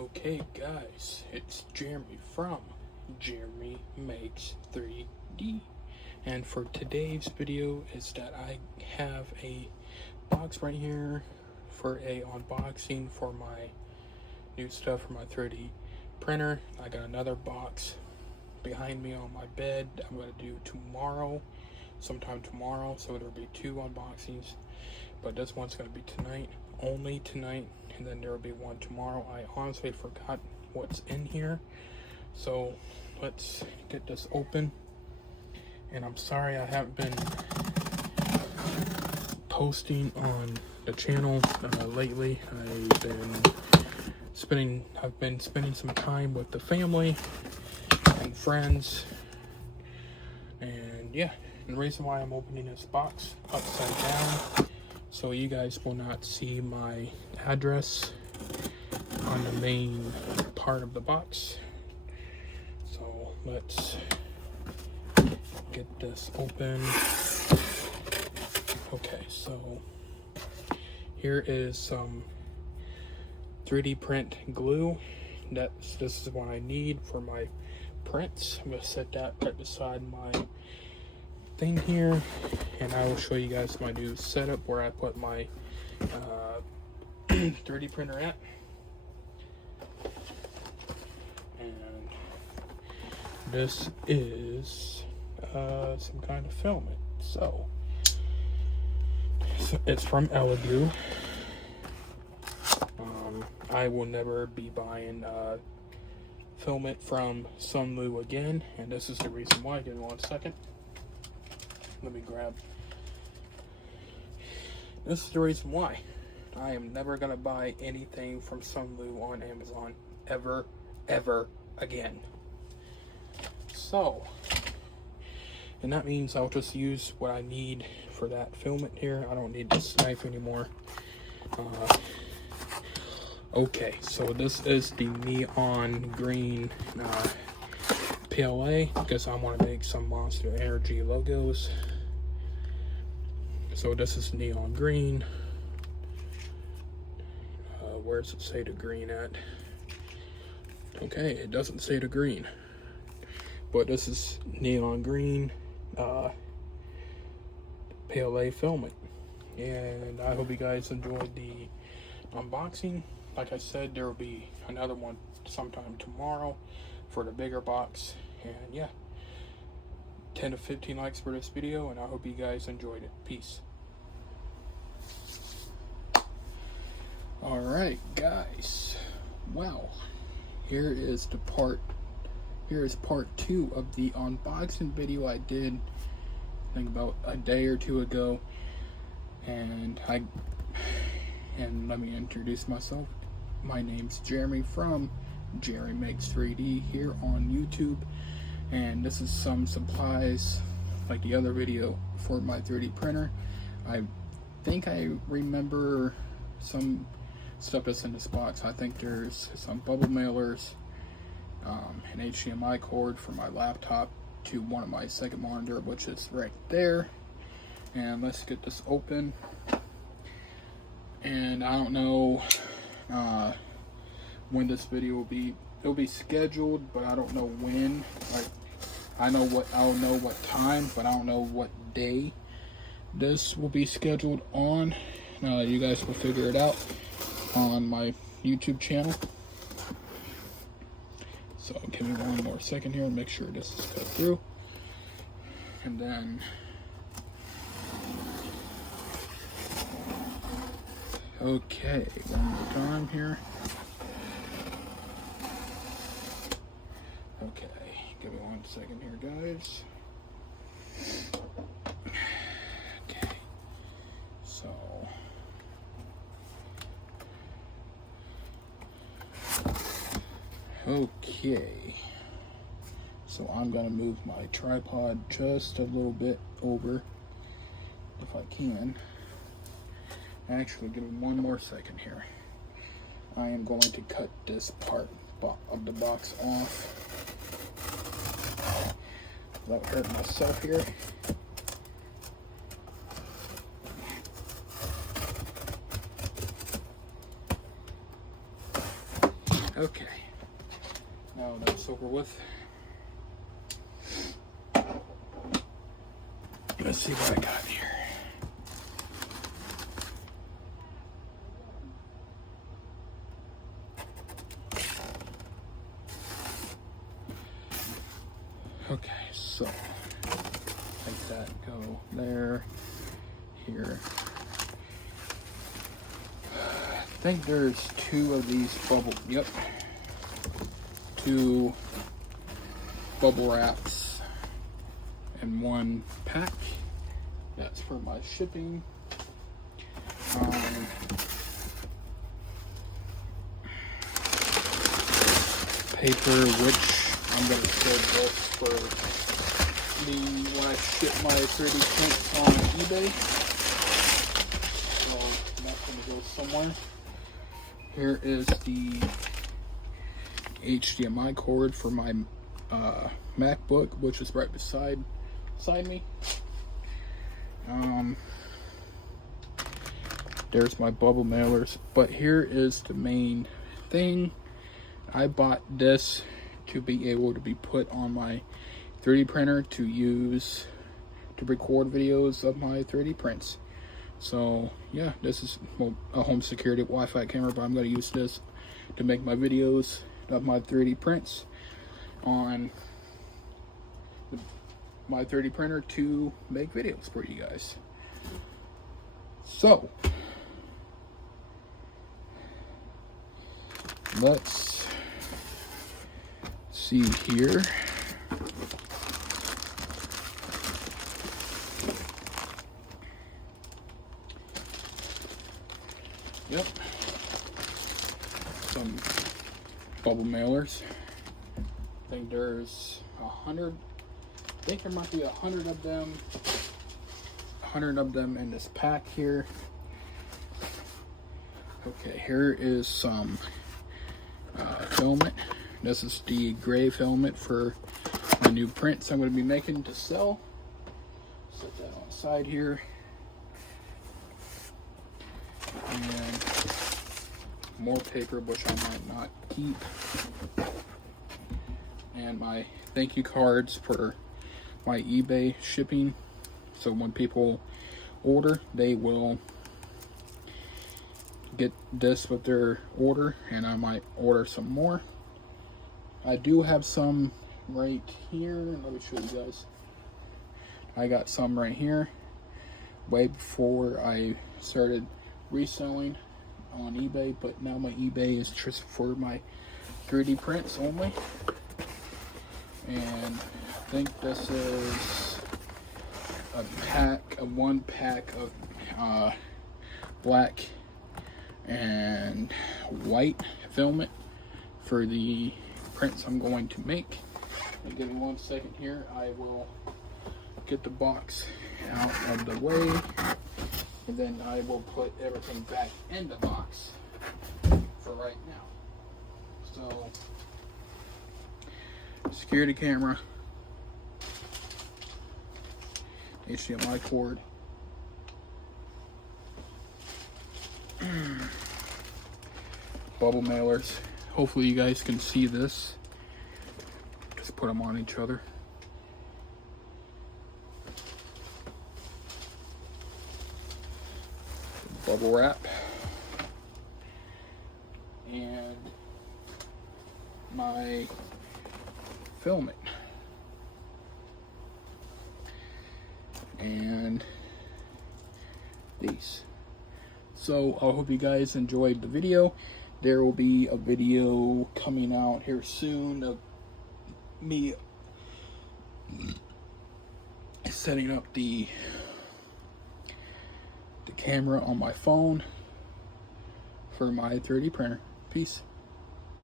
Okay guys, it's Jeremy from Jeremy Makes 3D, and for today's video is that I have a box right here for a unboxing for my new stuff for my 3D printer. I got another box behind me on my bed I'm going to do sometime tomorrow, so there'll be two unboxings, but this one's going to be only tonight, and then there will be one tomorrow. I honestly forgot what's in here, so let's get this open. And I'm sorry I haven't been posting on the channel lately. I've been spending some time with the family and friends, and yeah, and the reason why I'm opening this box upside down, so you guys will not see my address on the main part of the box. So let's get this open. Okay, so here is some 3D print glue. This is what I need for my prints. I'm gonna set that right beside my thing here, and I will show you guys my new setup where I put my 3D printer at. And this is some kind of filament. So it's from Elegoo. I will never be buying filament from Sunlu again, and this is the reason why. Give me 1 second. Let me grab. This is the reason why. I am never gonna buy anything from Sunlu on Amazon ever again. So, and that means I'll just use what I need for that filament here. I don't need this knife anymore. Okay, so this is the neon green PLA, because I want to make some Monster Energy logos. So this is neon green. Where does it say the green at? Okay, it doesn't say the green, but this is neon green PLA filament, and I hope you guys enjoyed the unboxing. Like I said, there will be another one sometime tomorrow for the bigger box. And yeah, 10 to 15 likes for this video, and I hope you guys enjoyed it. Peace. Alright guys, wow, here is part 2 of the unboxing video I did, I think about a day or two ago. And let me introduce myself. My name's Jeremy from Jeremy Makes 3D here on YouTube, and this is some supplies like the other video for my 3D printer. I think I remember some stuff that's in this box. I think there's some bubble mailers, an HDMI cord for my laptop to one of my second monitor, which is right there. And let's get this open. And I don't know when this video will be. It'll be scheduled, but I don't know when. Like, I'll know what time, but I don't know what day this will be scheduled on. You guys will figure it out on my YouTube channel. So give me 1 more second here and make sure this is cut through. And then okay, one more time here. Okay, give me 1 second here, guys. Okay, so okay, so I'm gonna move my tripod just a little bit over if I can. Actually, give me 1 more second here. I am going to cut this part of the box off without hurting myself here. Okay, now that's over with. Let's see what I got here. Okay, so make that go there, here. I think there's 2 of these two bubble wraps in 1 pack. That's for my shipping. Paper, which I'm going to sell this for when I ship my 3D prints on eBay. So that's going to go somewhere. Here is the HDMI cord for my MacBook, which is right beside me. There's my bubble mailers, but here is the main thing. I bought this to be able to be put on my 3D printer to use to record videos of my 3D prints. So yeah, this is a home security Wi-Fi camera, but I'm going to use this to make my videos of my 3D prints on my 3D printer to make videos for you guys. So let's see here. Yep, some bubble mailers. I think there's 100. I think there might be 100 of them. 100 of them in this pack here. Okay, here is some filament. This is the gray filament for my new prints I'm going to be making to sell. Set that on the side here. And more paper, which I might not keep. And my thank you cards for my eBay shipping. So when people order, they will get this with their order, and I might order some more. I do have some right here. Let me show you guys. I got some right here way before I started reselling on eBay, but now my eBay is just for my 3D prints only. And I think this is one pack of black and white filament for the prints I'm going to make. Give me 1 second here. I will get the box out of the way, and then I will put everything back in the box for right now. So, security camera, HDMI cord, bubble mailers. Hopefully you guys can see this. Just put them on each other. Bubble wrap. And my filament. And these. So I hope you guys enjoyed the video. There will be a video coming out here soon of me setting up the camera on my phone for my 3D printer. Peace.